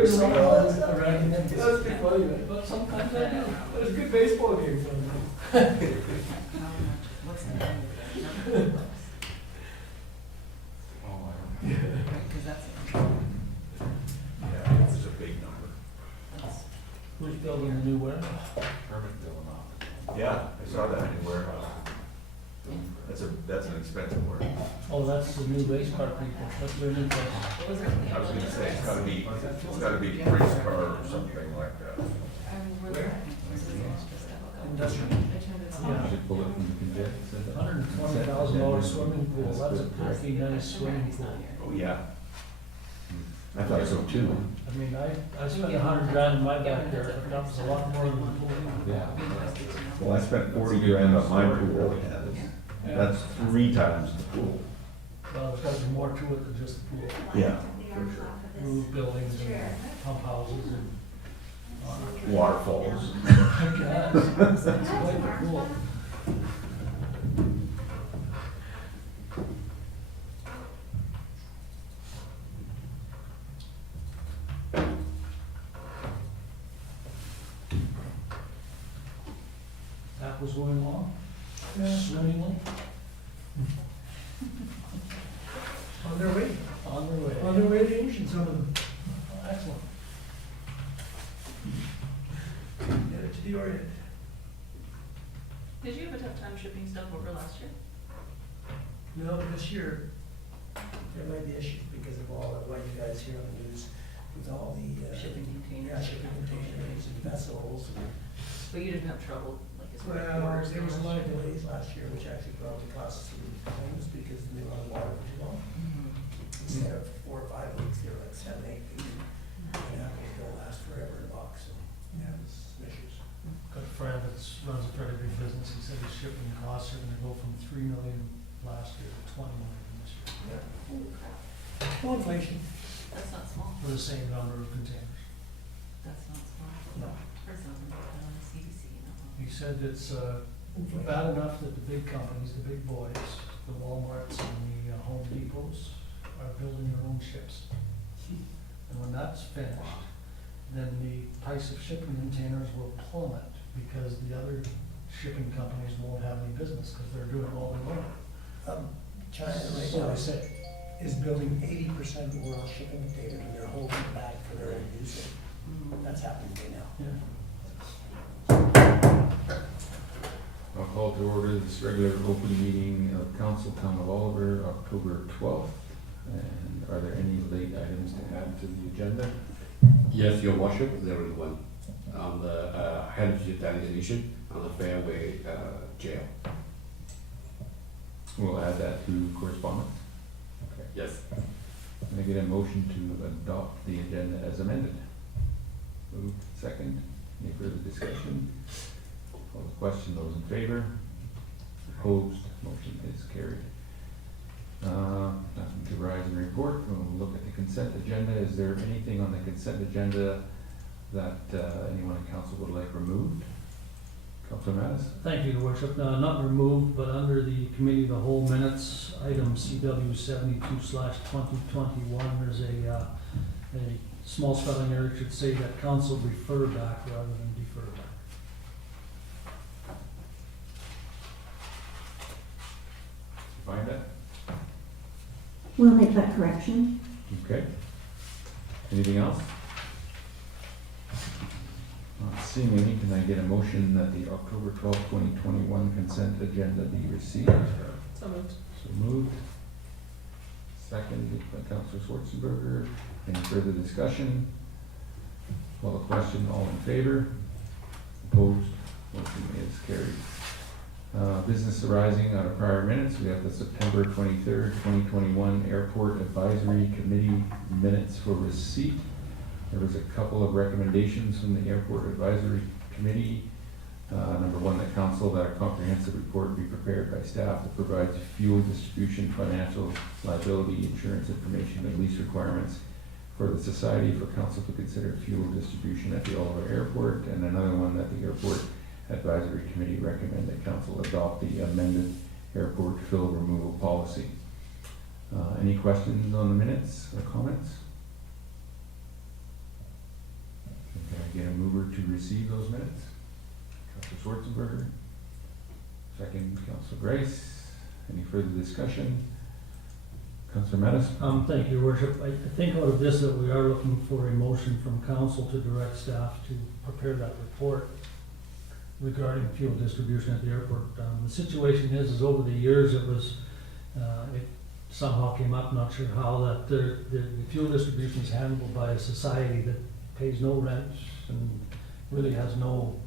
There's some balls that are right. That's pretty funny, man. But sometimes I do. But it's a good baseball game sometimes. What's the name of it? Because that's Yeah, this is a big number. Who's building the new warehouse? Permit building off. Yeah, I saw that in the warehouse. That's an expensive word. Oh, that's the new race car people. That's their new place. I was gonna say, it's gotta be race car or something like that. Industrial. Yeah. Should pull it from the conveyor. $120,000 swimming pool. That's a pretty nice swimming pool. Oh, yeah. I thought so too. I mean, I spent $100,000 in my backyard, but that was a lot more than the pool. Yeah. Well, I spent 40 grand on my pool. That's 3 times the pool. Well, there's gotta be more to it than just the pool. Yeah, for sure. Roof buildings and pump houses and. Waterfalls. Yes, it's quite cool. That was going along swimmingly. On their way, On their way. on their way to the ocean, some of them. Excellent. Headed to the Orient. Did you have a tough time shipping stuff over last year? No, this year, there might be issues because of all of what you guys hear on the news with all the, shipping yeah, containers. shipping containers and vessels. But you didn't have trouble, like, as far as Well, orders there was a go? lot of delays last year, which actually probably cost us some claims because they were on water for too long. Mhm. Instead of 4 or 5 weeks, they were like 7, 8 weeks. And that was gonna last forever in a box, so, yeah, it was some issues. Got a friend that runs a pretty big business. He said his shipping costs are gonna go from $3 million last year to $20 million this year. Yeah. Well, inflation. That's not small. For the same number of containers. That's not small. No. Or something on the CDC, you know. He said it's bad enough that the big companies, the big boys, the Walmarts and the Home Depots are building their own ships. And when that's finished, then the price of shipping containers will plummet because the other shipping companies won't have any business because they're doing all their own. China right So now they say. is building 80% of the world's shipping containers and they're holding it back for their end user. Mhm. That's happening right now. Yeah. I'll call to order this regular open meeting of Council Town of Oliver, October 12th. And are there any late items to add to the agenda? Yes, Your Worship, there is one on the heritage designation on the Fairway Jail. We'll add that to correspondence. Okay. Yes. Can I get a motion to adopt the agenda as amended? Moved, second. Any further discussion? Call the question, those in favor? Opposed? Motion is carried. Nothing to rise and report. We'll look at the consent agenda. Is there anything on the consent agenda that anyone in council would like removed? Councilor Mattis? Thank you, Your Worship. Not removed, but under the committee of the whole minutes, item CW 72/2021, there's a small spelling error. It should say that council refer back rather than defer back. Find that? We'll make that correction. Okay. Anything else? Not seeing any, can I get a motion that the October 12th, 2021 consent agenda be received? So moved. So moved. Seconded by Councilor Schwarzenberger. Any further discussion? Call the question, all in favor? Opposed? Motion is carried. Business arising out of prior minutes, we have the September 23rd, 2021 Airport Advisory Committee minutes for receipt. There was a couple of recommendations from the Airport Advisory Committee. Number one, that council that a comprehensive report be prepared by staff that provides fuel distribution, financial liability, insurance information, and lease requirements for the Society for Council to consider fuel distribution at the Oliver Airport. And another one, that the Airport Advisory Committee recommend that council adopt the amended airport fill removal policy. Any questions on the minutes or comments? mover to receive those minutes? Councillor Schwarzenberger. Second, Councillor Grace. Any further discussion? Councillor Mattis? Thank you, Your Worship. I think out of this that we are looking for a motion from council to direct staff to prepare that report regarding fuel distribution at the airport. The situation is over the years, it was, it somehow came up, not sure how, that the fuel distribution is handled by a society that pays no rent and really has no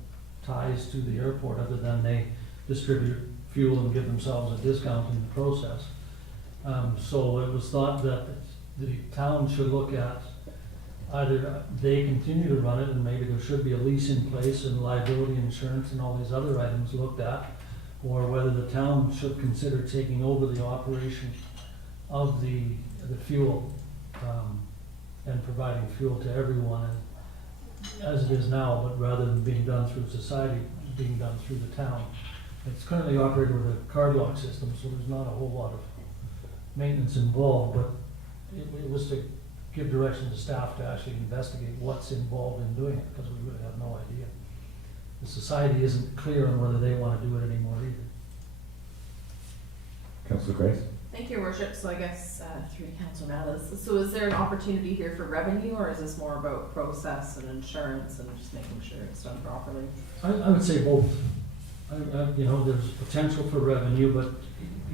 ties to the airport other than they distribute fuel and give themselves a discount in the process. So it was thought that the town should look at either they continue to run it and maybe there should be a lease in place and liability insurance and all these other items looked at, or whether the town should consider taking over the operation of the fuel and providing fuel to everyone as it is now, but rather than being done through society, being done through the town. It's currently operated with a card lock system, so there's not a whole lot of maintenance involved, but it was to give direction to staff to actually investigate what's involved in doing it, because we really have no idea. The society isn't clear on whether they want to do it anymore either. Councillor Grace? Thank you, Your Worship. So I guess through Councillor Mattis. So is there an opportunity here for revenue, or is this more about process and insurance and just making sure it's done properly? I would say both. You know, there's potential for revenue, but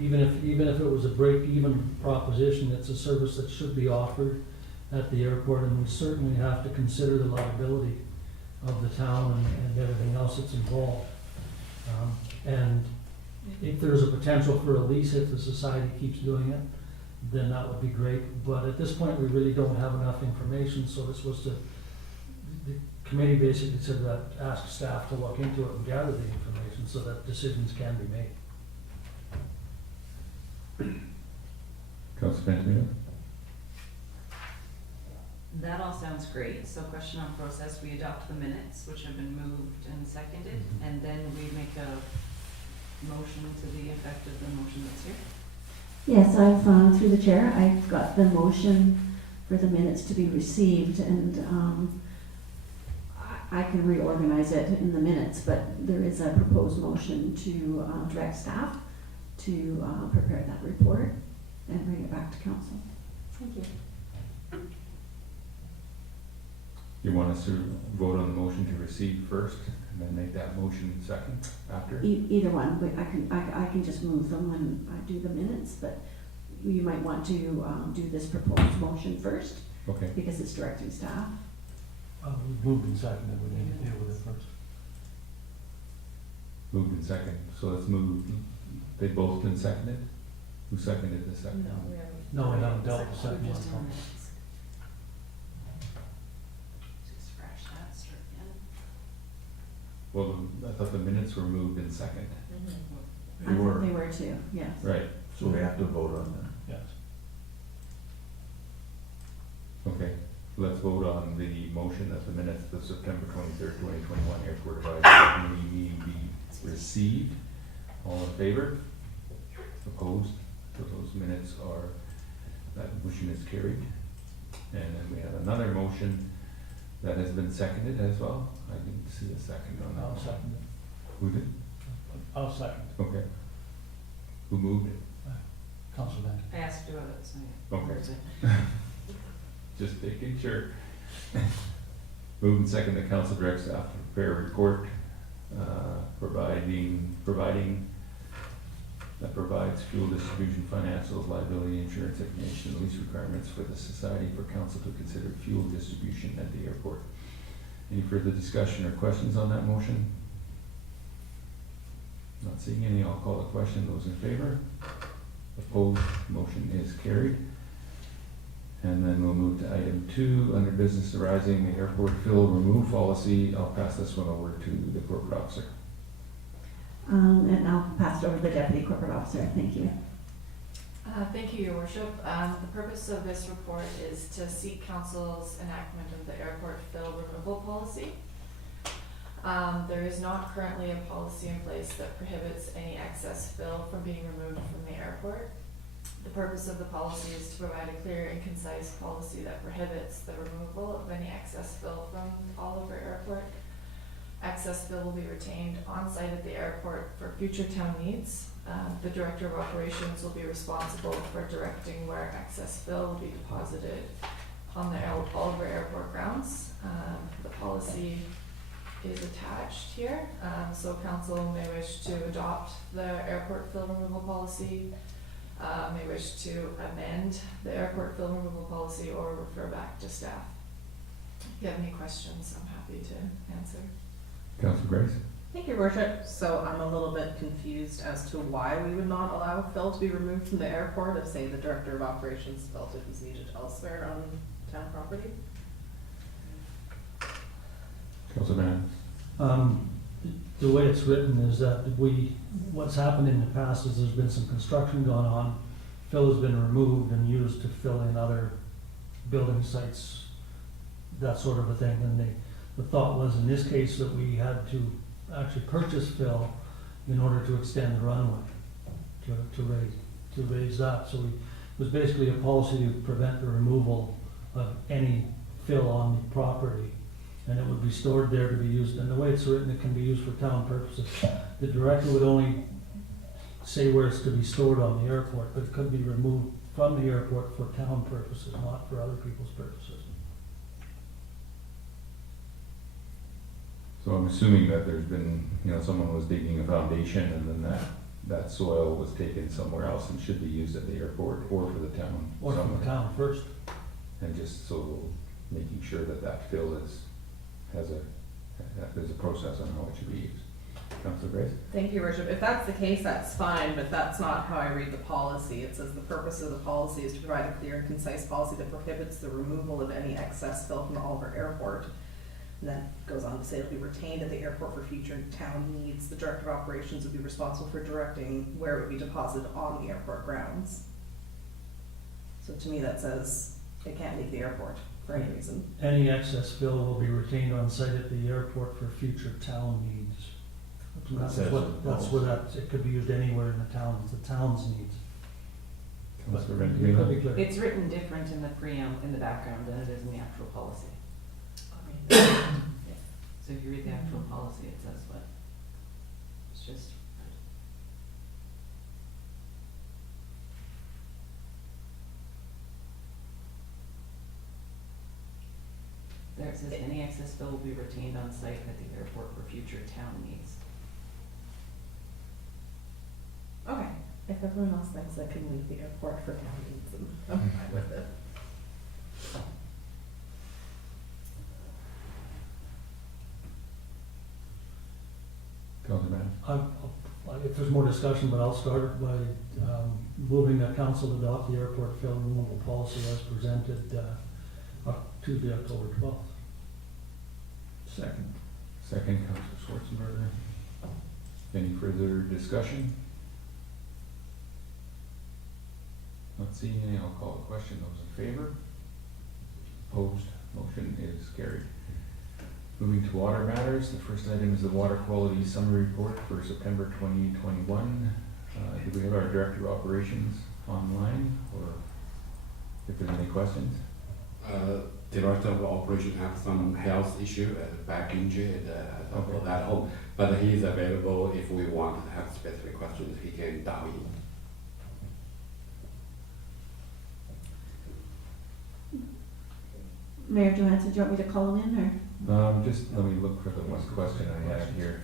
even if it was a break-even proposition, it's a service that should be offered at the airport, and we certainly have to consider the liability of the town and everything else that's involved. And if there's a potential for a lease, if the society keeps doing it, then that would be great. But at this point, we really don't have enough information, so this was the committee basically said that ask staff to look into it and gather the information so that decisions can be made. Councillor Penalties? That all sounds great. So question on process, we adopt the minutes, which have been moved and seconded, and then we make a motion to the effect of the motion that's here. Yes, I've, through the chair, I've got the motion for the minutes to be received, and I can reorganize it in the minutes, but there is a proposed motion to direct staff to prepare that report and bring it back to council. Thank you. You want us to vote on the motion to receive first and then make that motion second after? Either one, but I can just move them when I do the minutes, but you might want to do this proposed motion first, Okay. because it's directing staff. We've moved and seconded, we need to deal with it first. Moved and second, so let's move, they both been seconded? Who seconded the second? No, we haven't. No, we haven't dealt with the second We're just one. in the minutes. Just scratch that, start again. Well, I thought the minutes were moved in second. I thought they were too, yes. Right, So we have to vote on them. Yes. okay. Let's vote on the motion that the minutes of the September 23rd, 2021 Airport Advisory Committee meeting be received. All in favor? Opposed? So those minutes are, that motion is carried. And then we have another motion that has been seconded as well. I didn't see a second on that. I'll second it. Who did? I'll second it. Okay. Who moved it? Councillor Van. I asked to do it, so. Okay. Just making sure. Move and second the council directs staff to prepare a report, that provides fuel distribution, financials, liability insurance information, and lease requirements for the society for council to consider fuel distribution at the airport. Any further discussion or questions on that motion? Not seeing any, I'll call the question. Those in favor? Opposed? Motion is carried. And then we'll move to item 2, under business arising, the airport fuel remove policy. I'll pass this one over to the corporate officer. And I'll pass it over to the deputy corporate officer. Thank you. Thank you, Your Worship. The purpose of this report is to seek council's enactment of the airport fill removal policy. There is not currently a policy in place that prohibits any excess fill from being removed from the airport. The purpose of the policy is to provide a clear and concise policy that prohibits the removal of any excess fill from all of our airports. airport. Excess fill will be retained on site at the airport for future town needs. The Director of Operations will be responsible for directing where excess fill will be deposited on the Oliver Airport grounds. The policy is attached here, so council may wish to adopt the airport fill removal policy, may wish to amend the airport fill removal policy, or refer back to staff. If you have any questions, I'm happy to answer. Councillor Grace? Thank you, Your Worship. So I'm a little bit confused as to why we would not allow fill to be removed from the airport if, say, the Director of Operations felt it was needed elsewhere on town property. Councillor Mann? The way it's written is that what's happened in the past is there's been some construction going on, fill has been removed and used to fill in other building sites, that sort of a thing, and the thought was in this case that we had to actually purchase fill in order to extend the runway, to raise that. So it was basically a policy to prevent the removal of any fill on the property, and it would be stored there to be used. And the way it's written, it can be used for town purposes. The director would only say where it's to be stored on the airport, but it could be removed from the airport for town purposes, not for other people's purposes. So I'm assuming that there's been, someone was digging a foundation and then that soil was taken somewhere else and should be used at the airport or for the town. Or from somewhere. the town first. And just so making sure that fill there's a process on how it should be used. Councillor Grace? Thank you, Your Worship. If that's the case, that's fine, but that's not how I read the policy. It says the purpose of the policy is to provide a clear and concise policy that prohibits the removal of any excess fill from the Oliver Airport. And then goes on to say it'll be retained at the airport for future town needs. The Director of Operations would be responsible for directing where it would be deposited on the airport grounds. So to me, that says it can't leave the airport for any reason. Any excess fill will be retained on site at the airport for future town needs. That's where it could be used anywhere in the town, it's the town's needs. But Councillor it could be Ventimiglia? clear. It's written different in the preamble, in the background than it is in the actual policy. So if you read the actual policy, it says what? It's just. There it says any excess fill will be retained on site at the airport for future town needs. Okay. If everyone else thinks I can leave the airport for town needs, then I'm fine with it. Councillor Mann? If there's more discussion, but I'll start by moving that council adopt the airport fill removal policy as presented Tuesday, October 12th. Second. Second, Councillor Schwarzenberger. Any further discussion? Not seeing any, I'll call the question. Those in favor? Opposed? Motion is carried. Moving to water matters, the first item is the water quality summary report for September 2021. Do we have our Director of Operations online, or if there's any questions? The Director of Operations have some health issue, back injury at home, but he is available if we want to have specific questions, he can dial in. Mayor Johansson, do you want me to call him in, or? Just let me look for the one question I had here.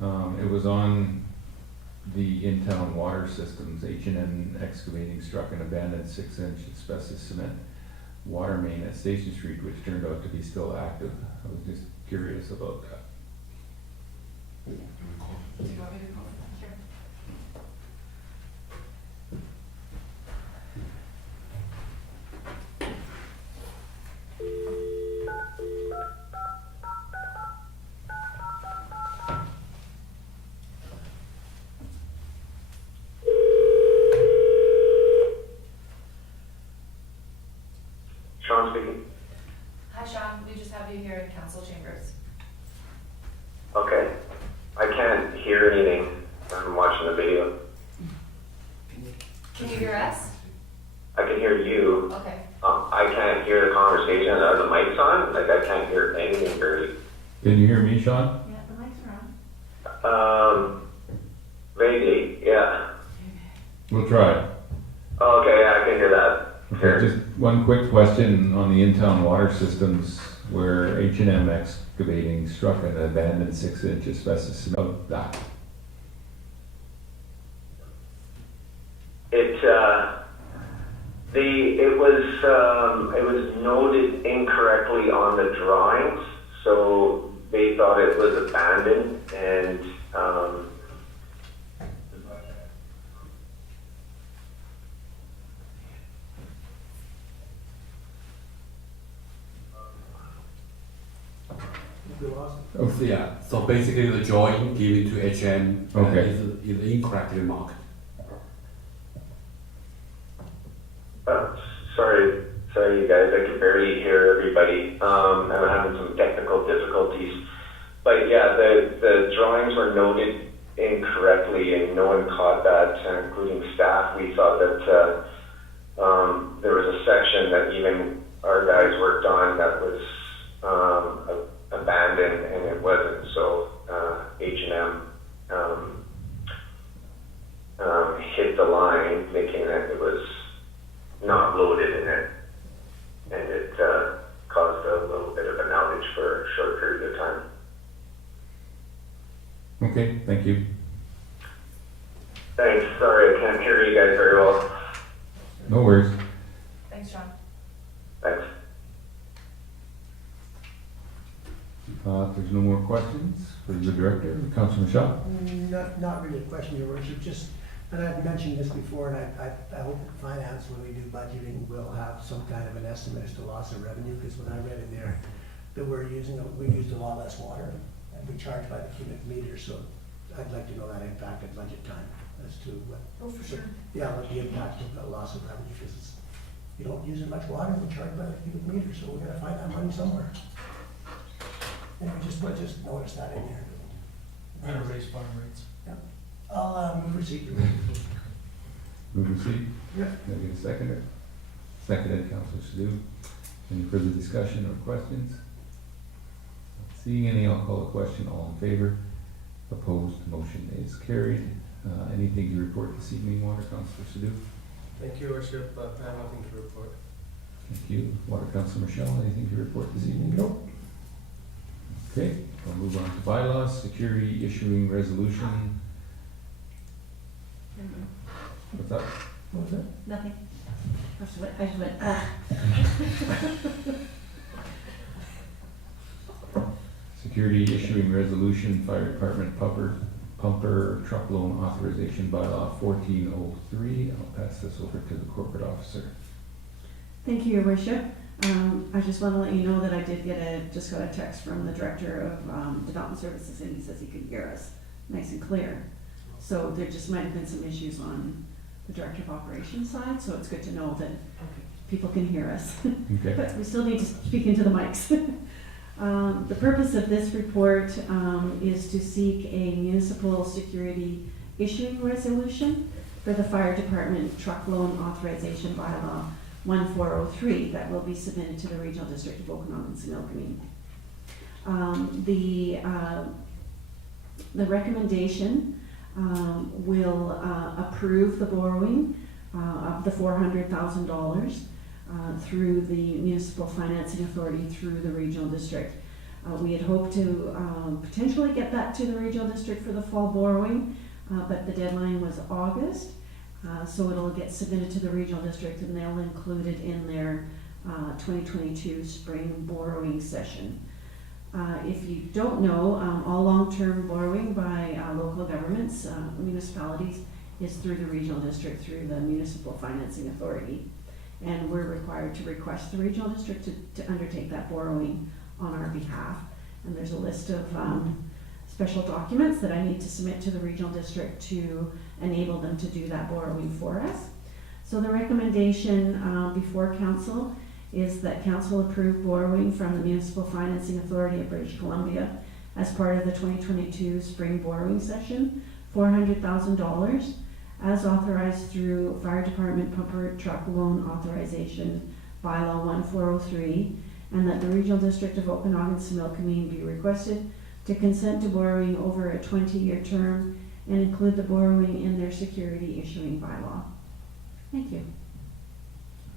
It was on the in-town water systems. H&N Excavating struck an abandoned 6-inch asbestos cement water main at Station Street, which turned out to be still active. I was just curious about that. Do you want me to call it? Sure. Sean speaking. Hi Sean, we just have you here in council chambers. Okay. I can't hear anything. I'm watching the video. Can you hear us? I can hear you. Okay. I can't hear the conversation. Are the mics on? Like, I can't hear Can you hear me, Sean? Yeah, the mic's are on. Vaguely, yeah. We'll try. Okay, yeah, I can hear that. Okay, just one quick question on the in-town water systems where H&M Excavating struck an abandoned 6-inch asbestos about that. It was noted incorrectly on the drawings, so they thought it was abandoned, and We lost it. Oh, So, yeah, so basically the drawing given to HM Okay. is incorrectly marked. sorry you guys, I can barely hear everybody. I'm having some technical difficulties. But yeah, the drawings were noted incorrectly and no one caught that, including staff. We thought that there was a section that even our guys worked on that was abandoned, and it wasn't. So H&M hit the line thinking that it was not loaded in it, and it caused a little bit of an outage for a short period of time. Okay, thank you. Thanks. Sorry, I can't hear you guys very well. No worries. Thanks, John. Thanks. If there's no more questions for the director, Councillor Michelle? Not really a question, Your Worship, just, and I've mentioned this before, and I hope finance, when we do budgeting, will have some kind of an estimate as to loss of revenue, because when I read in there that we used a lot less water, and we charge by the cubic meter, so I'd like to know that impact at budget time, as to what. Oh, for sure. Yeah, what the impact of the loss of revenue, because it's, you don't use as much water, we charge by the cubic meter, so we gotta find that money somewhere. And we just noticed that in here. We're gonna raise farm rates. I'll move receipt. Move receipt. Yeah. Can I get a seconder? Seconded, Councillor Sidhu. Any further discussion or questions? Not seeing any, I'll call a question. All in favor? Opposed? Motion is carried. Anything to report this evening, Water Councillor Sidhu? Thank you, Worship. I have nothing to report. Thank you. Water Councillor Michelle, anything to report this evening? Nope. Okay, we'll move on to bylaws, security issuing resolution. What's up? What was that? Nothing. I just went, Security issuing resolution, fire department pumper truck loan authorization bylaw 1403. I'll pass this over to the corporate officer. Thank you, Your Worship. I just want to let you know that I did just got a text from the Director of Development Services, and he says he could hear us nice and clear. So there just might have been some issues on the Director of Operations side, so it's good to know that people can hear us. Okay. But we still need to speak into the mics. The purpose of this report is to seek a municipal security issuing resolution for the fire department truck loan authorization bylaw 1403 that will be submitted to the Regional District of Okanagan and Similkameen. The recommendation will approve the borrowing of the $400,000 through the Municipal Financing Authority through the Regional District. We had hoped to potentially get that to the Regional District for the fall borrowing, but the deadline was August. So it'll get submitted to the Regional District and they'll include it in their 2022 spring borrowing session. If you don't know, all long-term borrowing by local governments, municipalities, is through the Regional District, through the Municipal Financing Authority. And we're required to request the Regional District to undertake that borrowing on our behalf. And there's a list of special documents that I need to submit to the Regional District to enable them to do that borrowing for us. So the recommendation before Council is that Council approve borrowing from the Municipal Financing Authority of British Columbia as part of the 2022 spring borrowing session, $400,000 as authorized through Fire Department Pumper Truck Loan Authorization Bylaw 1403, and that the Regional District of Okanagan-Similkameen be requested to consent to borrowing over a 20-year term and include the borrowing in their security issuing bylaw. Thank you.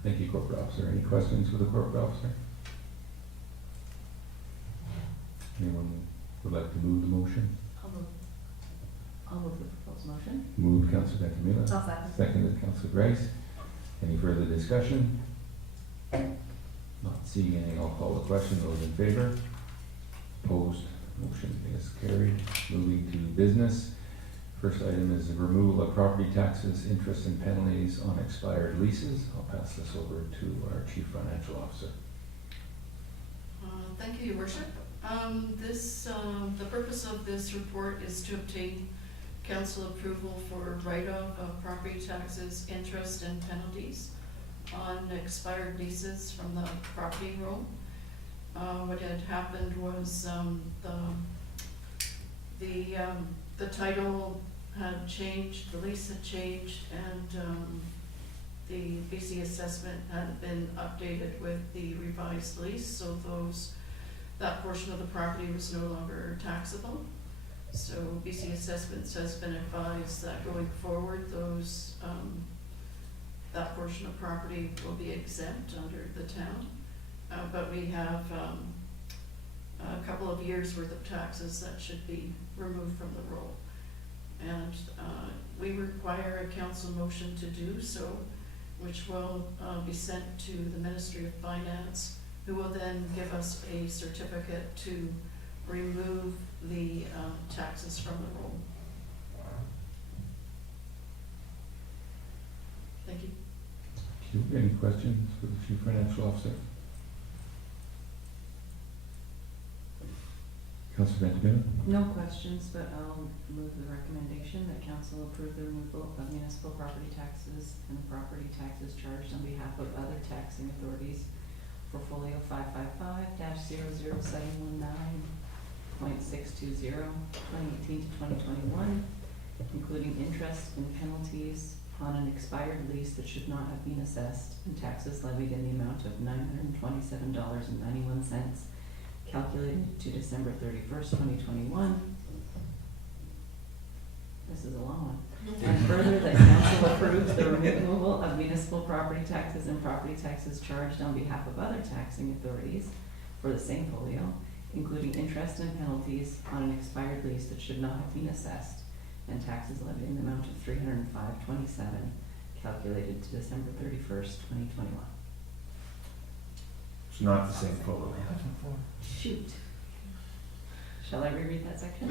Thank you, Corporate Officer. Any questions for the Corporate Officer? Anyone would like to move the motion? I'll move the proposed motion. Moved, Councillor Bentamila. I'll second. Seconded, Councillor Grice. Any further discussion? Not seeing any, I'll call the question. Those in favor? Opposed? Motion is carried. Moving to business. First item is the removal of property taxes, interest and penalties on expired leases. I'll pass this over to our Chief Financial Officer. Thank you, Your Worship. The purpose of this report is to obtain council approval for write-off of property taxes, interest and penalties on expired leases from the property roll. What had happened was the title had changed, the lease had changed, and the BC assessment had been updated with the revised lease, so that portion of the property was no longer taxable. So BC Assessments has been advised that going forward, that portion of property will be exempt under the town. But we have a couple of years worth of taxes that should be removed from the roll. And we require a council motion to do so, which will be sent to the Ministry of Finance, who will then give us a certificate to remove the taxes from the roll. Thank you. Any questions for the Chief Financial Officer? Councillor Bentamila. No questions, but I'll move the recommendation that council approve the removal of municipal property taxes and property taxes charged on behalf of other taxing authorities for folio 555-00719.620, 2018 to 2021, including interest and penalties on an expired lease that should not have been assessed and taxes levied in the amount of $927.91, calculated to December 31st, 2021. This is a long one. And further, that council approves the removal of municipal property taxes and property taxes charged on behalf of other taxing authorities for the same folio, including interest and penalties on an expired lease that should not have been assessed, and taxes levied in the amount of $305.27, calculated to December 31st, 2021. It's not the same photo. Shoot. Shall I reread that section?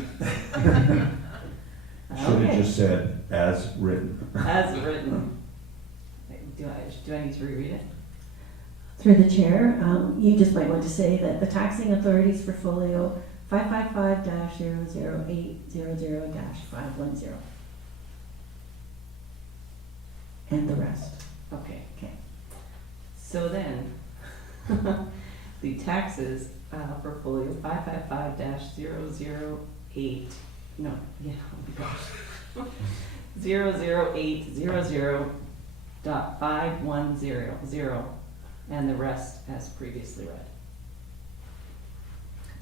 Should have just said, as written. As written. Do I need to reread it? Through the chair, you just might want to say that the taxing authorities for folio 555-00800-510. And the rest. Okay. Okay. So then, the taxes for folio 555-008, no, yeah, oh my gosh. 00800.510, and the rest as previously read.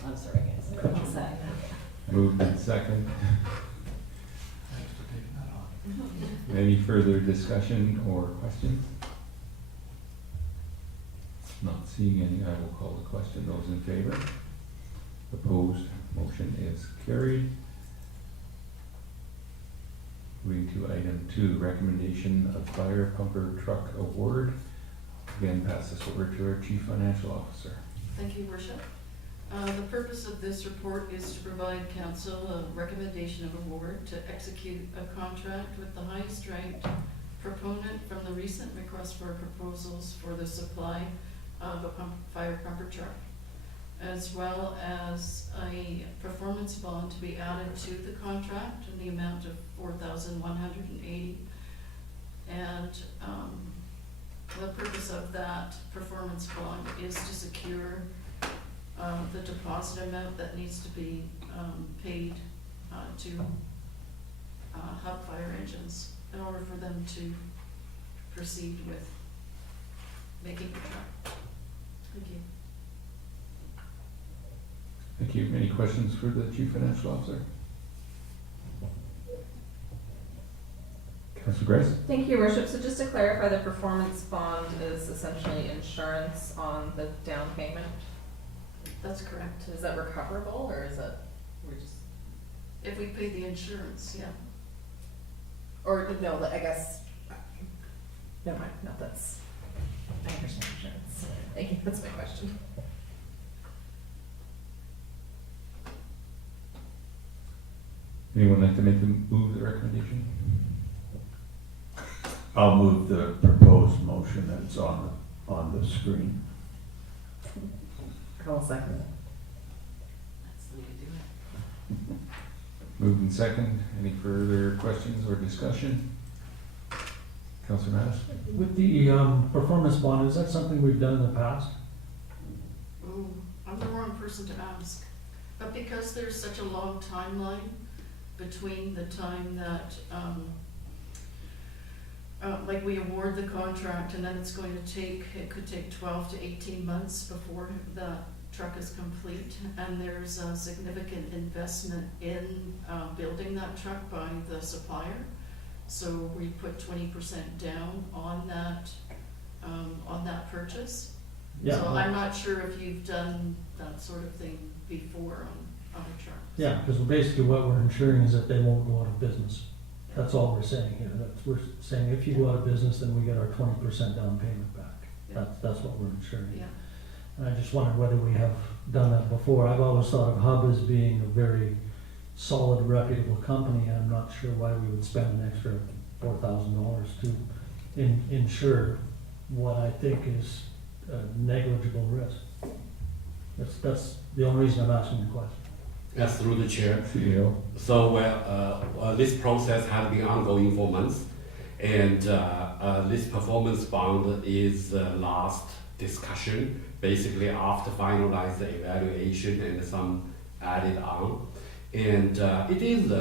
I'm sorry, guys. What's that? Moved in second. Any further discussion or questions? Not seeing any, I will call the question. Those in favor? Opposed? Motion is carried. Moving to item 2, recommendation of fire pumper truck award. Again, pass this over to our Chief Financial Officer. Thank you, Worship. The purpose of this report is to provide council a recommendation of award to execute a contract with the highest ranked proponent from the recent request for proposals for the supply of a fire pumper truck, as well as a performance bond to be added to the contract in the amount of $4,180. And the purpose of that performance bond is to secure the deposit amount that needs to be paid to hub fire engines in order for them to proceed with making the truck. Thank you. Thank you. Any questions for the Chief Financial Officer? Councillor Grace? Thank you, Your Worship. So just to clarify, the performance bond is essentially insurance on the down payment. That's correct. Is that recoverable, or is it, we just, If we pay the insurance, yeah. or no, I guess, never mind, no, that's, I understand insurance. Thank you, that's my question. Anyone like to move the recommendation? I'll move the proposed motion that's on the screen. I'll second it. That's the way to do it. Moved in second. Any further questions or discussion? Councillor Mattis? With the performance bond, is that something we've done in the past? Ooh, I'm the wrong person to ask. But because there's such a long timeline between the time that, like we award the contract and then it's going to take, it could take 12 to 18 months before the truck is complete. And there's a significant investment in building that truck by the supplier. So we put 20% down on that purchase. Yeah. So I'm not sure if you've done that sort of thing before on a truck. Yeah, because basically what we're ensuring is that they won't go out of business. That's all we're saying here. We're saying if you go out of business, then we get our 20% down payment back. Yeah. That's what we're ensuring. Yeah. And I just wondered whether we have done that before. I've always thought of Hub as being a very solid, reputable company. I'm not sure why we would spend an extra $4,000 to insure what I think is a negligible risk. That's the only reason I'm asking the question. Yes, through the chair. CEO? So, this process has been ongoing for months, and this performance bond is the last discussion, basically after finalize the evaluation and some added on. And it is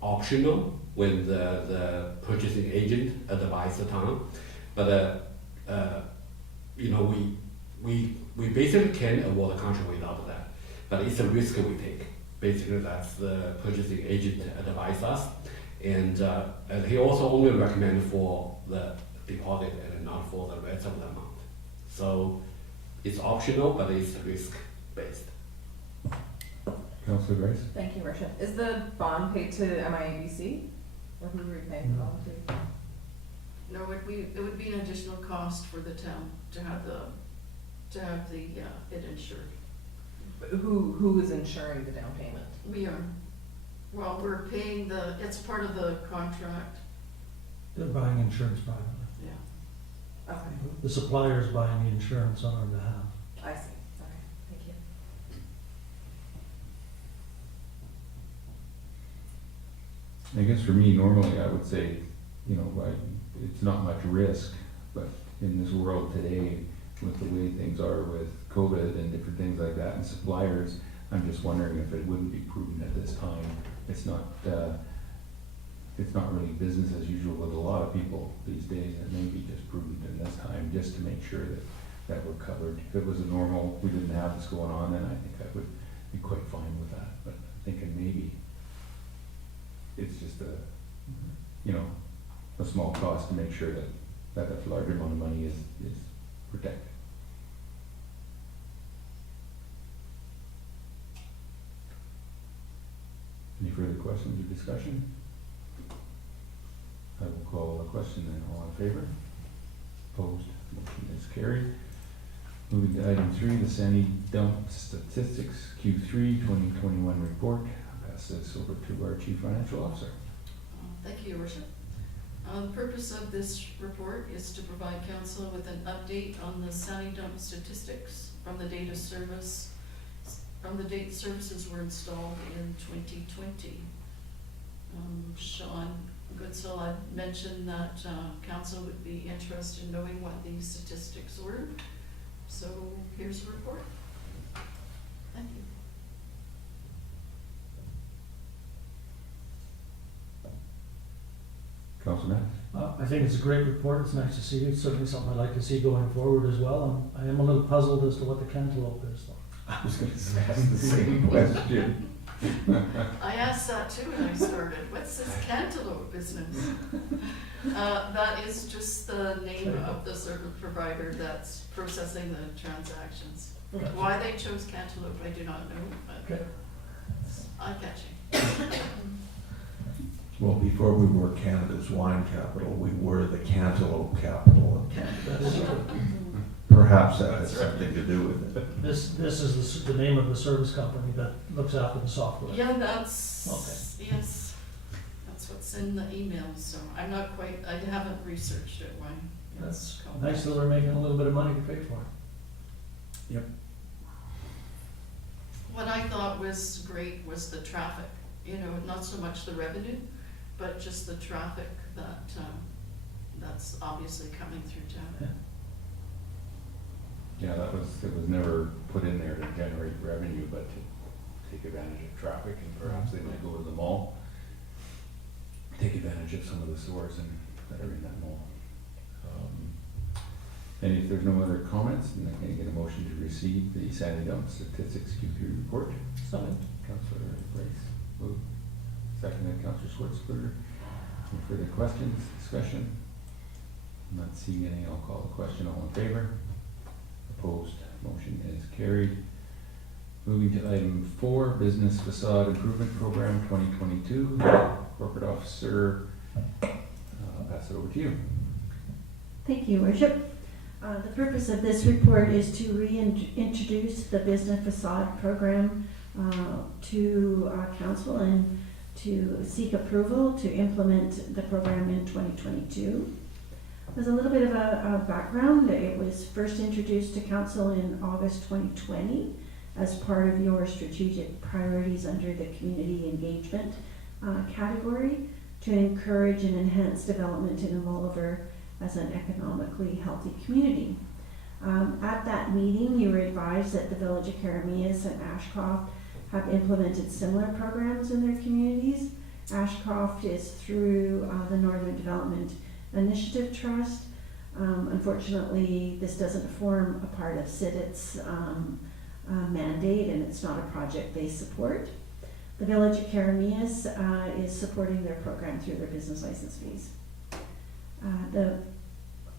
optional when the purchasing agent advise the town, but you know, we basically can award the contract without that, but it's a risk we take. Basically, that's the purchasing agent advise us, and he also only recommend for the deposit and not for the rest of the amount. So it's optional, but it's risk based. Councillor Grace? Thank you, Worship. Is the bond paid to MIABC? Or who are we paying the bond to? No, it would be an additional cost for the town to have it insured. But who is insuring the down payment? We are, well, we're paying it's part of the contract, They're buying insurance privately. yeah. Okay, The supplier is buying the insurance on our behalf. I see. Okay, thank you. I guess for me, normally I would say, you know, it's not much risk, but in this world today, with the way things are with COVID and different things like that and suppliers, I'm just wondering if it wouldn't be prudent at this time. It's not really business as usual with a lot of people these days. It may be just prudent in this time just to make sure that we're covered. If it was a normal, we didn't have this going on, then I think I would be quite fine with that. But I'm thinking maybe it's just a small cost to make sure that a larger amount of money is protected. Any further questions or discussion? I will call the question then. All in favor? Opposed? Motion is carried. Moving to item 3, the Senny dump statistics Q3 2021 report. I'll pass this over to our Chief Financial Officer. Thank you, Your Worship. The purpose of this report is to provide council with an update on the Senny dump statistics from the date services were installed in 2020. Sean Goodsell had mentioned that council would be interested in knowing what these statistics were. So here's the report. Thank you. Councilor I think it's a great report. It's nice to see. It's certainly something I'd like to see going forward as well. I am a little puzzled as to what the cantaloupe is though. I was gonna ask the same question. I asked that too when I started, what's this cantaloupe business? That is just the name of the service provider that's processing the transactions. Why they chose cantaloupe, I do not know, but Okay. it's eye-catching. Well, before we were Canada's wine capital, we were the cantaloupe capital of That Canada. is true. Perhaps that has That's right. something to do with it. This is the name of the service company that looks after the software. Yeah, that's, yes, that's what's in the emails, so I'm not quite, I haven't researched it, why. That's nice that we're making a little bit of money to pay for it. What I thought was great was the traffic, you know, not so much the revenue, but just the traffic that, that's obviously coming through town. Yeah, it was never put in there to generate revenue, but to take advantage of traffic, and perhaps they might go to the mall, take advantage of some of the stores that are in that mall. And if there's no other comments, then I can get a motion to receive the Sandy Dump Statistics Q3 report. So moved. Councillor Grace, moved. Seconded, Councillor Schwartzberger. Any further questions, discussion? I'm not seeing any, I'll call the question. All in favor? Opposed? Motion is carried. Moving to item 4, Business Facade Improvement Program 2022. Corporate Officer, I'll pass it over to you. Thank you, Worship. The purpose of this report is to reintroduce the business facade program to council and to seek approval to implement the program in 2022. There's a little bit of a background. It was first introduced to council in August 2020 as part of your strategic priorities under the community engagement category to encourage and enhance development in Oliver as an economically healthy community. At that meeting, you were advised that the Village of Karamias and Ashcroft have implemented similar programs in their communities. Ashcroft is through the Northern Development Initiative Trust. Unfortunately, this doesn't form a part of CIDIT's mandate, and it's not a project they support. The Village of Karamias is supporting their program through their business license fees. The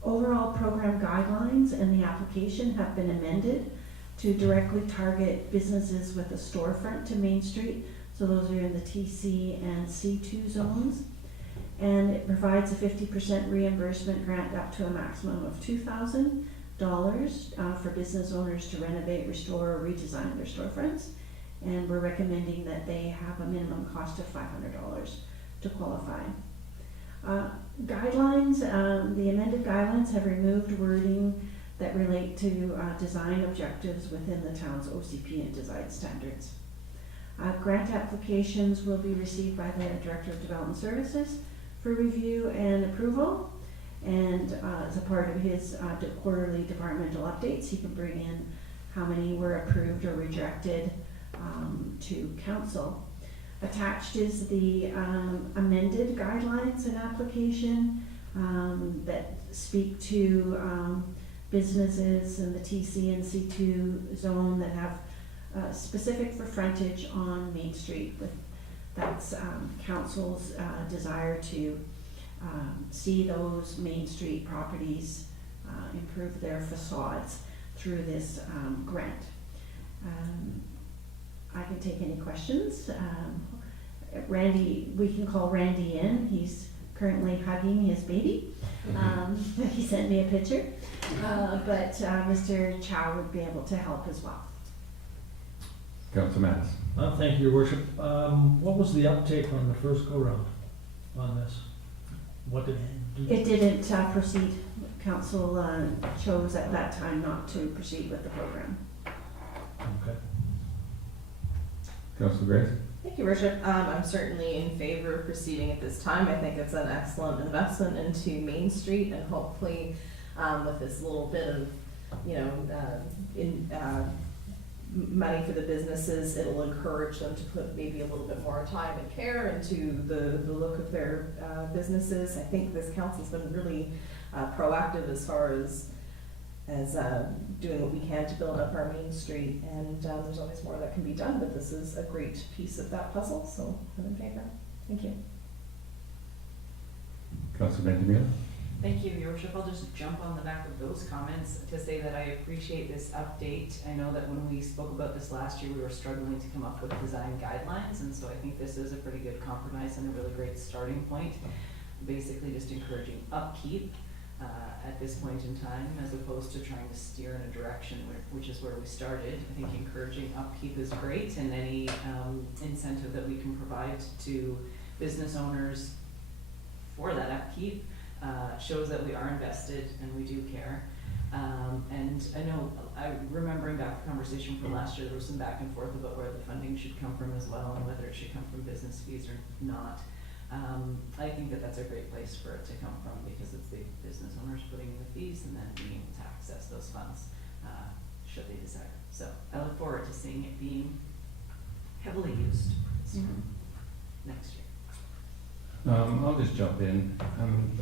overall program guidelines and the application have been amended to directly target businesses with a storefront to Main Street. So those are in the TC and C2 zones. And it provides a 50% reimbursement grant up to a maximum of $2,000 for business owners to renovate, restore, or redesign their storefronts. And we're recommending that they have a minimum cost of $500 to qualify. Guidelines, the amended guidelines have removed wording that relate to design objectives within the town's OCP and design standards. Grant applications will be received by the Director of Development Services for review and approval. And as a part of his quarterly departmental updates, he can bring in how many were approved or rejected to council. Attached is the amended guidelines and application that speak to businesses in the TC and C2 zone that have specific for frontage on Main Street. That's council's desire to see those Main Street properties improve their facades through this grant. I can take any questions. Randy, we can call Randy in. He's currently hugging his baby. He sent me a picture, but Mr. Chow would be able to help as well. Councillor Mattis. Thank you, Your Worship. What was the uptake on the first go-round on this? What did It didn't proceed. Council chose at that time not to proceed with the program. Okay. Councillor Grace. Thank you, Worship. I'm certainly in favor of proceeding at this time. I think it's an excellent investment into Main Street, and hopefully with this little bit of, money for the businesses, it'll encourage them to put maybe a little bit more time and care into the look of their businesses. I think this council's been really proactive as far as doing what we can to build up our main street, and there's always more that can be done, but this is a great piece of that puzzle, so I'm in favor. Thank you. Councillor Benjamin? Thank you, Your Worship. I'll just jump on the back of those comments to say that I appreciate this update. I know that when we spoke about this last year, we were struggling to come up with design guidelines, and so I think this is a pretty good compromise and a really great starting point. Basically just encouraging upkeep at this point in time, as opposed to trying to steer in a direction which is where we started. I think encouraging upkeep is great, and any incentive that we can provide to business owners for that upkeep shows that we are invested and we do care. And I know, remembering back the conversation from last year, there was some back and forth about where the funding should come from as well, and whether it should come from business fees or not. I think that that's a great place for it to come from, because it's the business owners putting in the fees and then being able to access those funds should they desire. So I look forward to seeing it being heavily used next year. I'll just jump in.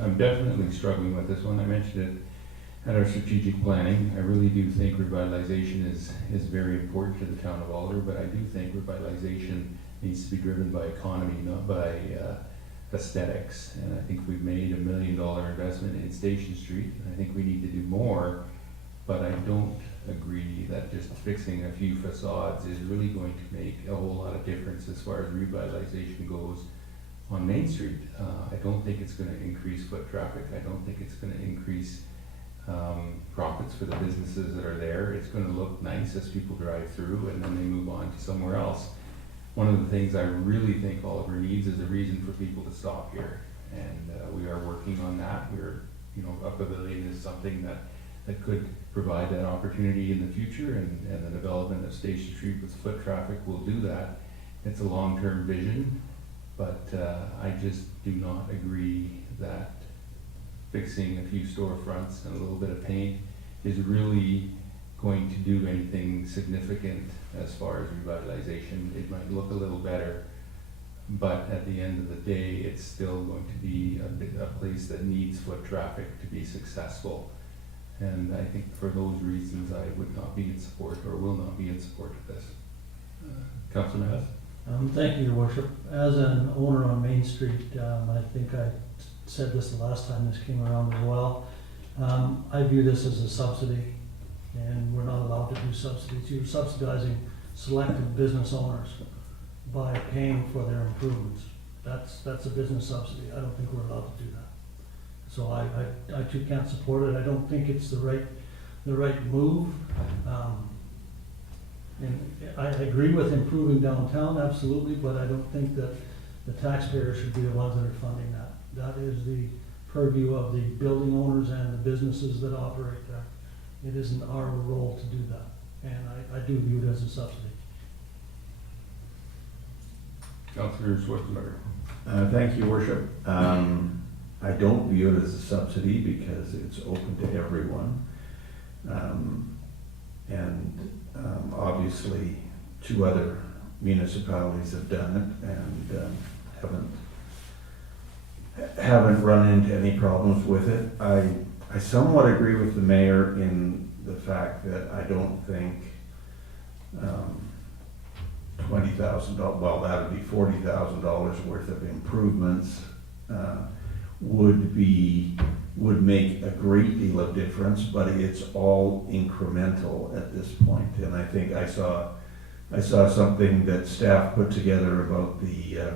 I'm definitely struggling with this one. I mentioned it at our strategic planning. I really do think revitalization is very important to the town of Alder, but I do think revitalization needs to be driven by economy, not by aesthetics. And I think we've made $1 million investment in Station Street. I think we need to do more, but I don't agree that just fixing a few facades is really going to make a whole lot of difference as far as revitalization goes on Main Street. I don't think it's going to increase foot traffic. I don't think it's going to increase profits for the businesses that are there. It's going to look nice as people drive through and then they move on to somewhere else. One of the things I really think Oliver needs is a reason for people to stop here, and we are working on that. A pavilion is something that could provide that opportunity in the future, and the development of Station Street with foot traffic will do that. It's a long-term vision. But I just do not agree that fixing a few storefronts and a little bit of paint is really going to do anything significant as far as revitalization. It might look a little better, but at the end of the day, it's still going to be a place that needs foot traffic to be successful. And I think for those reasons, I would not be in support, or will not be in support of this. Councillor Mass? Thank you, Your Worship. As an owner on Main Street, I think I said this the last time this came around as well. I view this as a subsidy, and we're not allowed to do subsidies. You're subsidizing selected business owners by paying for their improvements. That's a business subsidy. I don't think we're allowed to do that. So I too can't support it. I don't think it's the right move. And I agree with improving downtown, absolutely, but I don't think that the taxpayers should be the ones that are funding that. That is the purview of the building owners and the businesses that operate there. It isn't our role to do that, and I do view it as a subsidy. Councillor Schwarzenberger. Thank you, Worship. I don't view it as a subsidy because it's open to everyone. Obviously, 2 other municipalities have done it and haven't run into any problems with it. I somewhat agree with the mayor in the fact that I don't think $20,000, well, that would be $40,000 worth of improvements would make a great deal of difference, but it's all incremental at this point. And I think I saw something that staff put together about the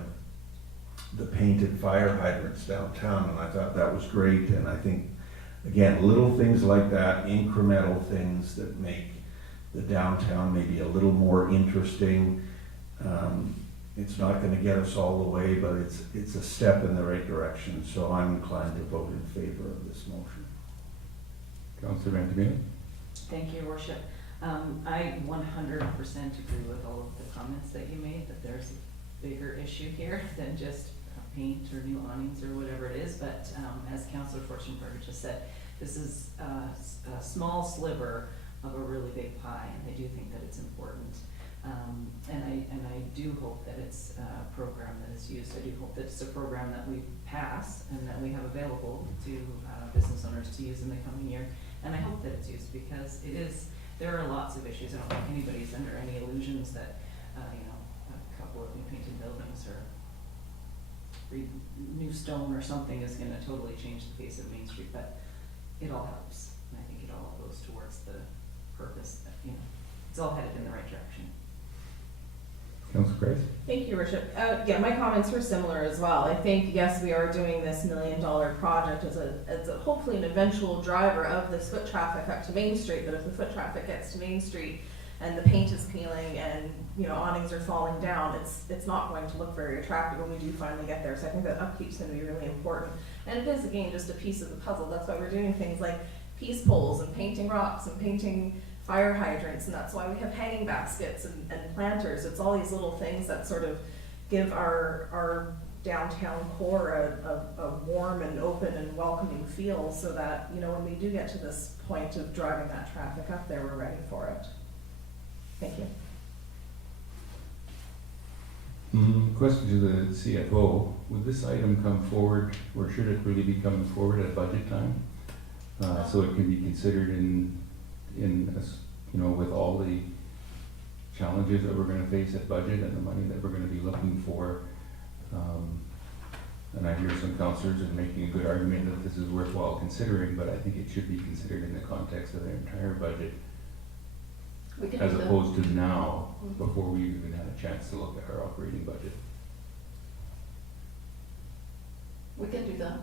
painted fire hydrants downtown, and I thought that was great. And I think, again, little things like that, incremental things that make the downtown maybe a little more interesting. It's not going to get us all the way, but it's a step in the right direction. So I'm inclined to vote in favor of this motion. Councillor Benjamin? Thank you, Your Worship. I 100% agree with all of the comments that you made, that there's a bigger issue here than just paint or new awnings or whatever it is. But as Councillor Schwarzenberger just said, this is a small sliver of a really big pie, and I do think that it's important. And I do hope that it's a program that is used. I do hope that it's a program that we pass and that we have available to business owners to use in the coming year. And I hope that it's used because it is, there are lots of issues. I don't think anybody's under any illusions that, a couple of new painted buildings or new stone or something is gonna totally change the face of Main Street, but it all helps. And I think it all goes towards the purpose that, it's all headed in the right direction. Councillor Grace? Thank you, Your Worship. Yeah, my comments were similar as well. I think, yes, we are doing this $1 million project as a hopefully an eventual driver of this foot traffic up to Main Street, but if the foot traffic gets to Main Street and the paint is peeling and, awnings are falling down, it's not going to look very attractive when we do finally get there. So I think that upkeep's gonna be really important. And it is, again, just a piece of the puzzle. That's why we're doing things like peace poles and painting rocks and painting fire hydrants, and that's why we have hanging baskets and planters. It's all these little things that sort of give our downtown core a warm and open and welcoming feel, so that, when we do get to this point of driving that traffic up there, we're ready for it. Thank you. Question to the CFO, would this item come forward, or should it really be coming forward at budget time? So it can be considered with all the challenges that we're gonna face at budget and the money that we're gonna be looking for. And I hear some councillors are making a good argument that this is worthwhile considering, but I think it should be considered in the context of the entire budget, We can as do that. opposed to now, before we even had a chance to look at our operating budget. We can do that.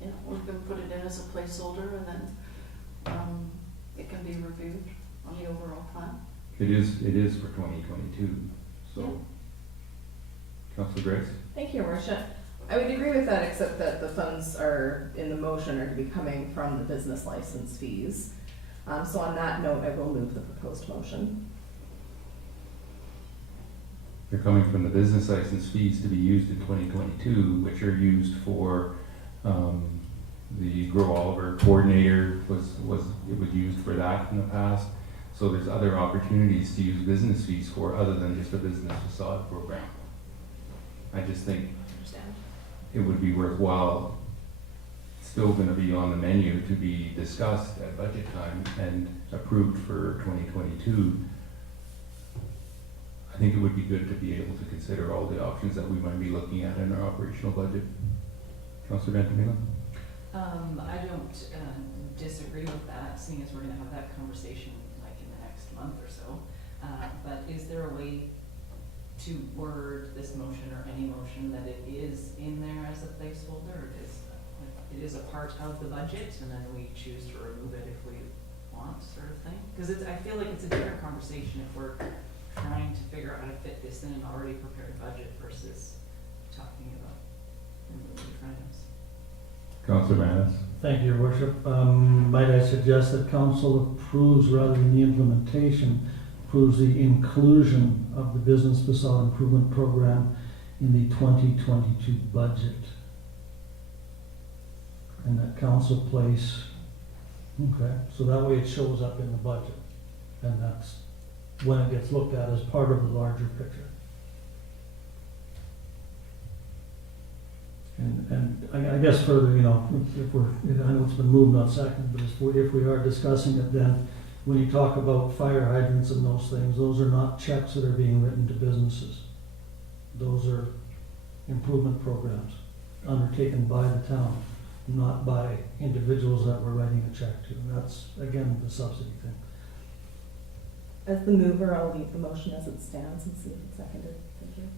Yeah, we can put it in as a placeholder and then, it can be reviewed on the overall plan. It is for 2022, so. Councillor Grace? Thank you, Your Worship. I would agree with that, except that the funds are, in the motion, are to be coming from the business license fees. So on that note, I will move the proposed motion. They're coming from the business license fees to be used in 2022, which are used for, the Grow Oliver coordinator was used for that in the past. So there's other opportunities to use business fees for, other than just a business facade program. I just think it would be worthwhile, still gonna be on the menu to be discussed at budget time and approved for 2022. I think it would be good to be able to consider all the options that we might be looking at in our operational budget. Councillor Benjamin? I don't disagree with that, seeing as we're gonna have that conversation like in the next month or so. But is there a way to word this motion or any motion that it is in there as a placeholder, or it is a part of the budget, and then we choose to remove it if we want, sort of thing? Because I feel like it's a different conversation if we're trying to figure out how to fit this in an already prepared budget versus talking about removing different items. Councillor Manis? Thank you, Your Worship. Might I suggest that council approves, rather than the implementation, approves the inclusion of the business facade improvement program in the 2022 budget. And that council place, okay, so that way it shows up in the budget. And that's when it gets looked at as part of the larger picture. And I guess further, if we're, I know it's been moved, not seconded, but if we are discussing it, then when you talk about fire hydrants and those things, those are not checks that are being written to businesses. Those are improvement programs undertaken by the town, not by individuals that we're writing a check to. And that's, again, the subsidy thing. As the mover, I'll leave the motion as it stands and see if it's seconded. Thank you.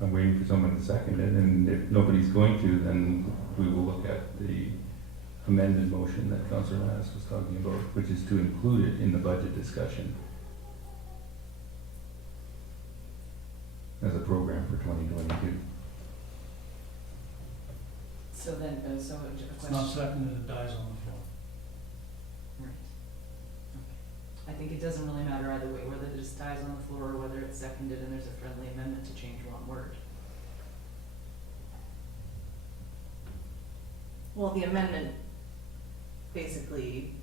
I'm waiting for someone to second it, and if nobody's going to, then we will look at the amended motion that Councillor Manis was talking about, which is to include it in the budget discussion as a program for 2022. So then, so a It's not question. seconded, it dies on the floor. Right. Okay. I think it doesn't really matter either way, whether it just dies on the floor or whether it's seconded and there's a friendly amendment to change one word. Well, the amendment basically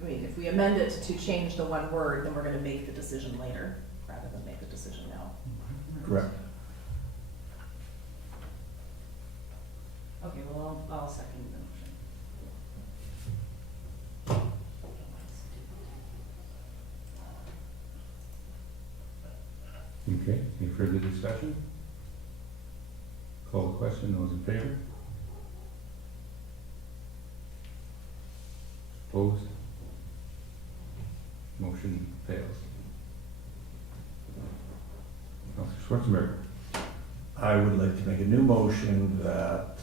I mean, if we amend it to change the one word, then we're gonna make the decision later, rather than make the decision now. Correct. Okay, well, I'll second the motion. Okay, any further discussion? Call the question, those in favor? Opposed? Motion fails. Councillor Schwarzenberg. I would like to make a new motion that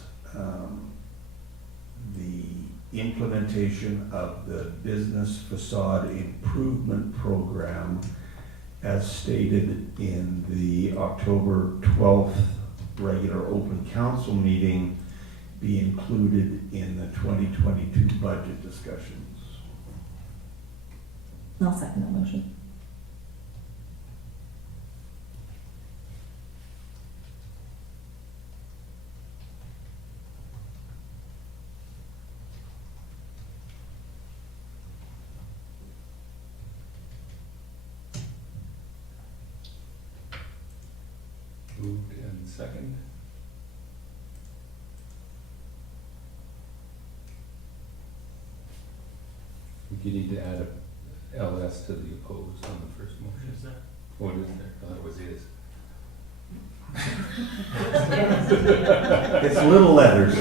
the implementation of the business facade improvement program as stated in the October 12th regular open council meeting be included in the 2022 budget discussions. I'll second that motion. Moved and second. I think you need to add a LS to the opposed on the first motion. Is that? What is there? I thought it was is. It's little letters.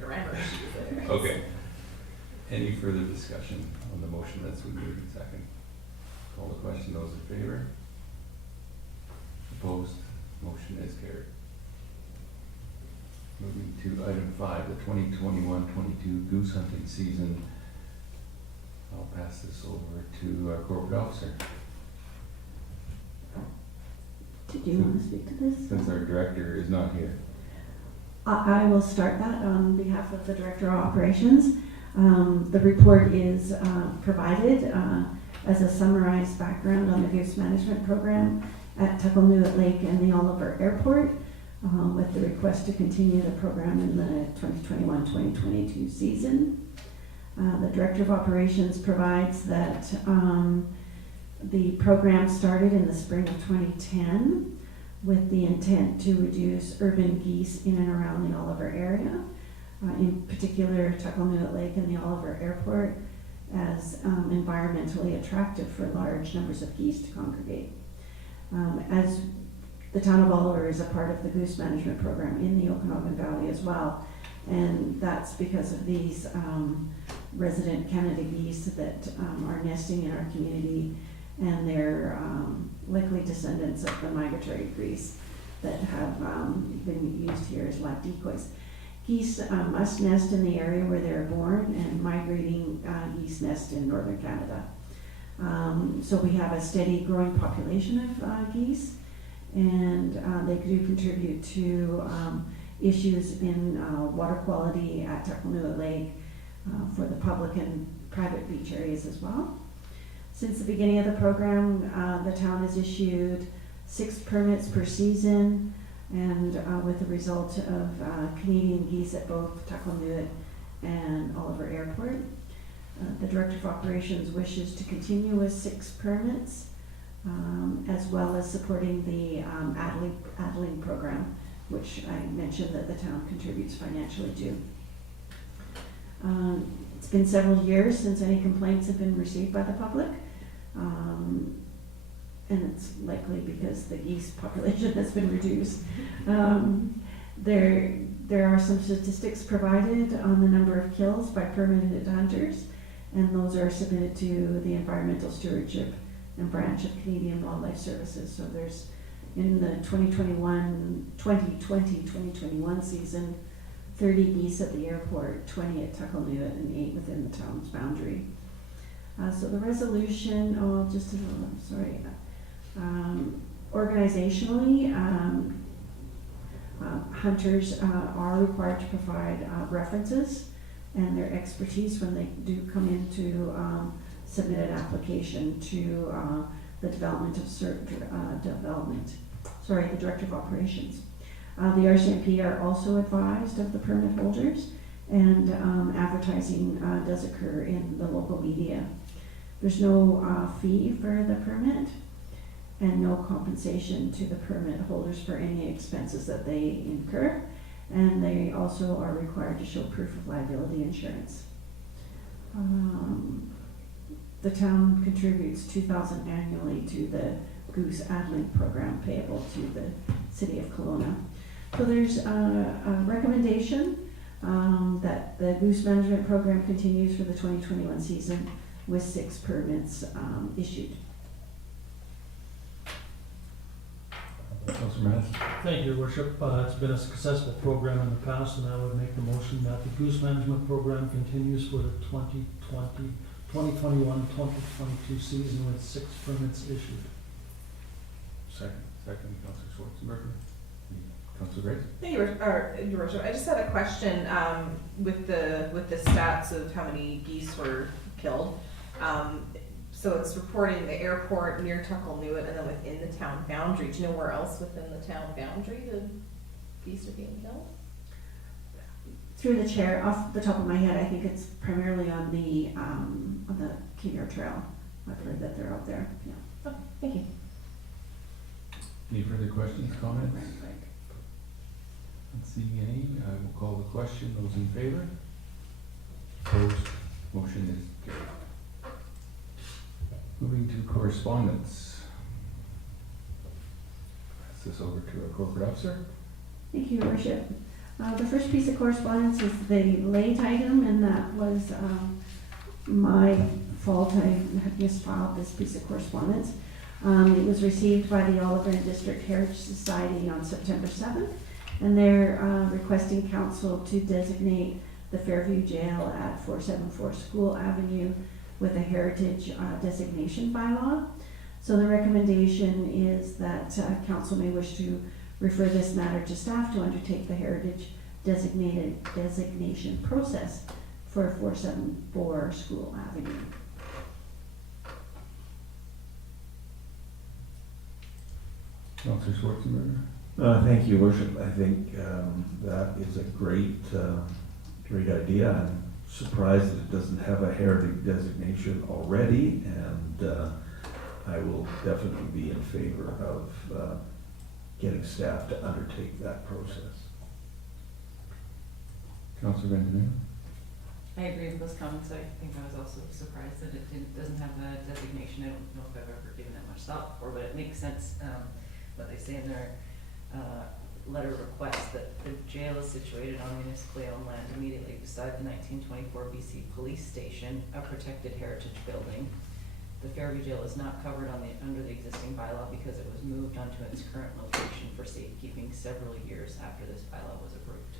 Grammar issue there. Okay. Any further discussion on the motion that's been moved and second? Call the question, those in favor? Opposed? Motion is carried. Moving to item 5, the 2021-22 goose hunting season. I'll pass this over to our corporate officer, Did you want to speak to this? since our director is not here. I will start that on behalf of the Director of Operations. The report is provided as a summarized background on the goose management program at Tuckalnuit Lake and the Oliver Airport, with the request to continue the program in the 2021-2022 season. The Director of Operations provides that the program started in the spring of 2010 with the intent to reduce urban geese in and around the Oliver area, in particular Tuckalnuit Lake and the Oliver Airport, as environmentally attractive for large numbers of geese to congregate. As the town of Oliver is a part of the goose management program in the Okanagan Valley as well, and that's because of these resident Canada geese that are nesting in our community, and they're likely descendants of the migratory geese that have been used here as live decoys. Geese must nest in the area where they're born, and migrating geese nest in northern Canada. So we have a steady growing population of geese, and they do contribute to issues in water quality at Tuckalnuit Lake for the public and private beach areas as well. Since the beginning of the program, the town has issued 6 permits per season, and with the result of Canadian geese at both Tuckalnuit and Oliver Airport. The Director of Operations wishes to continue with 6 permits, as well as supporting the Adeling program, which I mentioned that the town contributes financially to. It's been several years since any complaints have been received by the public, and it's likely because the geese population has been reduced. There are some statistics provided on the number of kills by permitted hunters, and those are submitted to the Environmental Stewardship and Branch of Canadian Wildlife Services. So there's, in the 2020-2021 season, 30 geese at the airport, 20 at Tuckalnuit, and 8 within the town's boundary. So the resolution, organizationally, hunters are required to provide references and their expertise when they do come in to submit an application to the the Director of Operations. The RCMP are also advised of the permit holders, and advertising does occur in the local media. There's no fee for the permit and no compensation to the permit holders for any expenses that they incur, and they also are required to show proof of liability insurance. The town contributes $2,000 annually to the Goose Adlink program payable to the city of Kelowna. So there's a recommendation that the Goose Management Program continues for the 2021 season with 6 permits issued. Councillor Matthews? Thank you, Your Worship. It's been a successful program in the past, and I would make the motion that the Goose Management Program continues for the 2021-2022 season with 6 permits issued. Second, Councillor Schwarzenberger. Councillor Grace? Thank you, Your Worship. I just had a question, with the stats of how many geese were killed. So it's reporting the airport near Tuckalnewit and then within the town boundary. Do you know where else within the town boundary the geese are being killed? Through the chair, off the top of my head, I think it's primarily on the Kinnear Trail. I believe that they're out there, yeah. Okay, thank you. Any further questions, comments? Not seeing any, I will call the question. Those in favor? Opposed? Motion is carried. Moving to correspondence. Pass this over to our corporate officer. Thank you, Your Worship. The first piece of correspondence is the late item, and that was my fault. I had misfiled this piece of correspondence. It was received by the Oliver and District Heritage Society on September 7th, and they're requesting council to designate the Fairview Jail at 474 School Avenue with a heritage designation bylaw. So the recommendation is that council may wish to refer this matter to staff to undertake the heritage designation process for 474 School Avenue. Councillor Schwarzenberger. Thank you, Worship. I think that is a great idea. I'm surprised that it doesn't have a heritage designation already, and I will definitely be in favor of getting staff to undertake that process. Councillor Benjamin. I agree with those comments. I think I was also surprised that it doesn't have a designation. I don't know if I've ever given that much thought before, but it makes sense what they say in their letter of request, that the jail is situated on municipally owned land immediately beside the 1924 BC police station, a protected heritage building. The Fairview Jail is not covered under the existing bylaw because it was moved onto its current location for safekeeping several years after this bylaw was approved.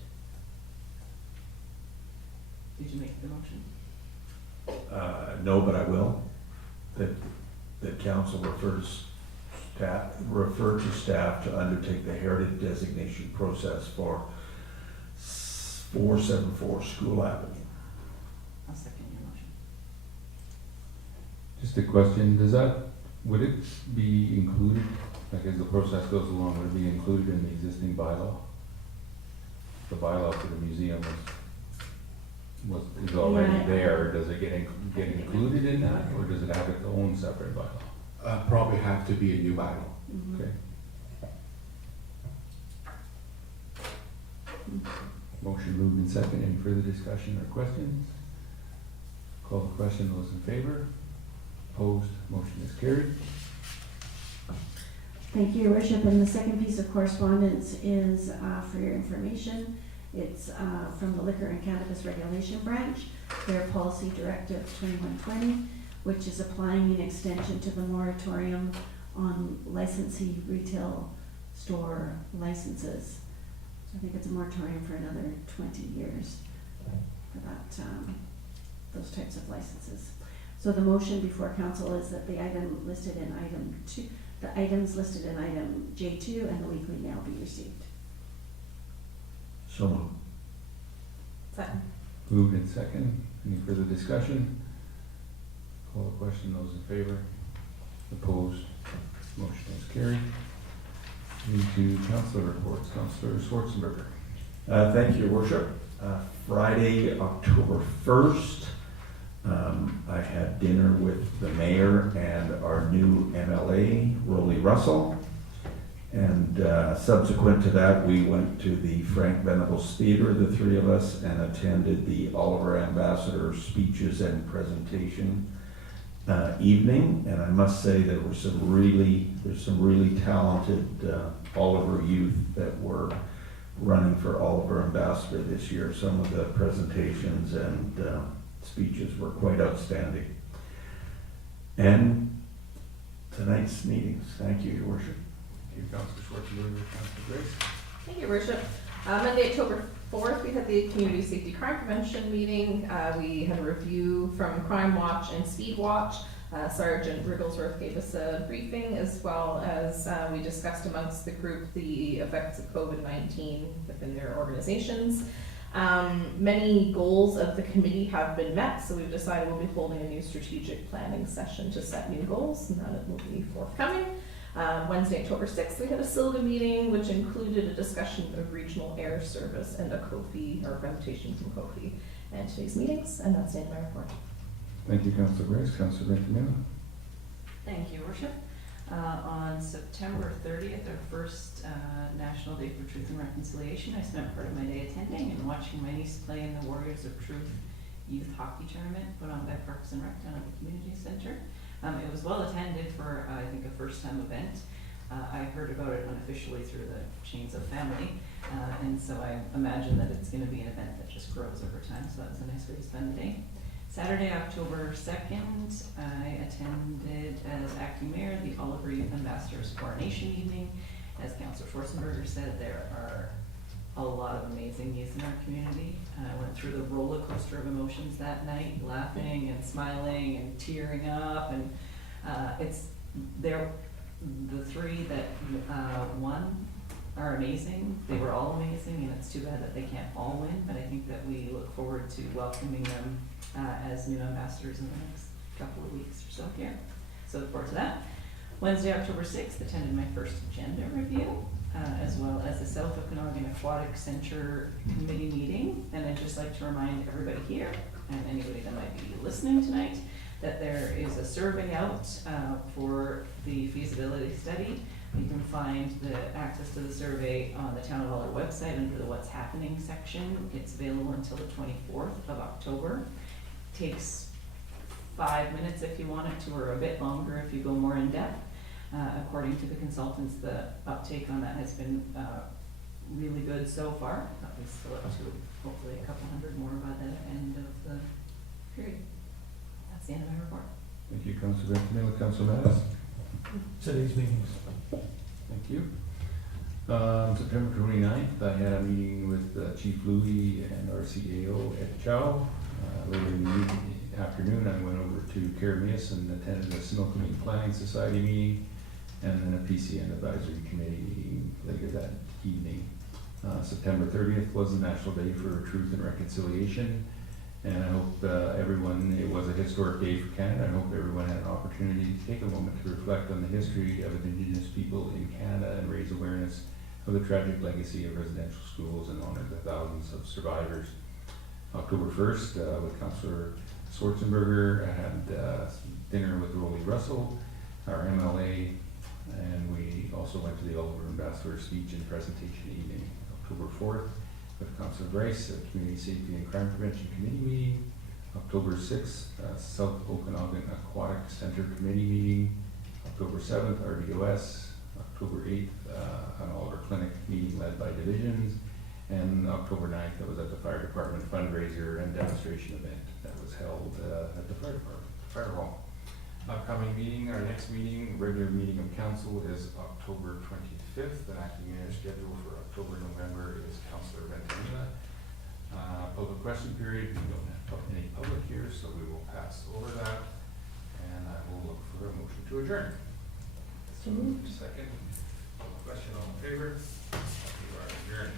Did you make the motion? No, but I will. That council refer to staff to undertake the heritage designation process for 474 School Avenue. I'll second your motion. Just a question, would it be included, like as the process goes along, would it be included in the existing bylaw? The bylaw for the museum is already Yeah. there, does it get included in that, or does it have its own separate bylaw? Probably have to be a new bylaw. Mhm. Okay. Motion moved in second. Any further discussion or questions? Call the question. Those in favor? Opposed? Motion is carried. Thank you, Your Worship. And the second piece of correspondence is for your information. It's from the Liquor and Cannabis Regulation Branch, their Policy Directive 2120, which is applying an extension to the moratorium on licensee retail store licenses. So I think it's a moratorium for another 20 years for that, those types of licenses. So the motion before council is that the items listed in item J2 and the weekly mail be received. So moved. Second. Moved in second. Any further discussion? Call the question. Those in favor? Opposed? Motion is carried. Moving to councillor reports. Councillor Schwarzenberger. Thank you, Your Worship. Friday, October 1st, I had dinner with the mayor and our new MLA, Rolly Russell. And subsequent to that, we went to the Frank Venables Theater, the three of us, and attended the Oliver Ambassador speeches and presentation evening. And I must say there's some really talented Oliver youth that were running for Oliver Ambassador this year. Some of the presentations and speeches were quite outstanding. And tonight's meetings. Thank you, Your Worship. Thank you, Councillor Schwarzenberger, Councillor Grace. Thank you, Worship. Monday, October 4th, we had the Community Safety Crime Prevention meeting. We had a review from Crime Watch and Speed Watch. Sergeant Wrigglesworth gave us a briefing, as well as we discussed amongst the group the effects of COVID-19 within their organizations. Many goals of the committee have been met, so we've decided we'll be holding a new strategic planning session to set new goals, and that will be forthcoming. Wednesday, October 6th, we had a SILGA meeting, which included a discussion of regional air service and a COFI, or presentation from COFI, and today's meetings, and that's the end of my report. Thank you, Councillor Grace. Councillor Benjamin. Thank you, Worship. On September 30th, our first National Day for Truth and Reconciliation, I spent part of my day attending and watching my niece play in the Warriors of Truth youth hockey tournament put on by Parks and Rec down at the community center. It was well attended for, I think, a first-time event. I heard about it unofficially through the chains of family, and so I imagine that it's going to be an event that just grows over time, so that was a nice way to spend the day. Saturday, October 2nd, I attended as acting mayor the Oliver Youth Ambassadors Coronation Evening. As Councillor Schwarzenberger said, there are a lot of amazing youth in our community. I went through the roller coaster of emotions that night, laughing and smiling and tearing up, and the three that won are amazing. They were all amazing, and it's too bad that they can't all win, but I think that we look forward to welcoming them as new ambassadors in the next couple of weeks or so here. So look forward to that. Wednesday, October 6th, attended my first agenda review, as well as the South Okanagan Aquatic Center Committee meeting. And I'd just like to remind everybody here, and anybody that might be listening tonight, that there is a survey out for the feasibility study. You can find the access to the survey on the Town Hall website under the What's Happening section. It's available until the 24th of October. Takes 5 minutes if you want it to, or a bit longer if you go more in depth. According to the consultants, the uptake on that has been really good so far. We still up to hopefully a couple hundred more by the end of the period. That's the end of my report. Thank you, Councillor Benjamin. Councillor Mattis. Today's meetings. Thank you. September 29th, I had a meeting with Chief Louis and our CAO Ed Chow. Later in the afternoon, I went over to Caramias and attended a Similkameen Planning Society meeting, and then a PCN Advisory Committee meeting later that evening. September 30th was the National Day for Truth and Reconciliation, and I hope it was a historic day for Canada. I hope everyone had an opportunity to take a moment to reflect on the history of Indigenous people in Canada and raise awareness of the tragic legacy of residential schools and honor the thousands of survivors. October 1st, with Councillor Schwarzenberger, I had dinner with Rolly Russell, our MLA, and we also went to the Oliver Ambassador speech and presentation evening. October 4th, with Councillor Grace, a Community Safety and Crime Prevention Committee meeting. October 6th, South Okanagan Aquatic Center Committee meeting. October 7th, RDOS. October 8th, an Oliver Clinic meeting led by divisions. And October 9th, I was at the Fire Department fundraiser and demonstration event that was held at the Fire Department, Fire Hall. Upcoming meeting, our next meeting, regular meeting of council is October 25th. The acting mayor schedule for October, November is Councillor Benjamin. Public question period, we don't have any public here, so we will pass over that. And I will look for a motion to adjourn. So moved. Second. Public question, all in favor? We are adjourned.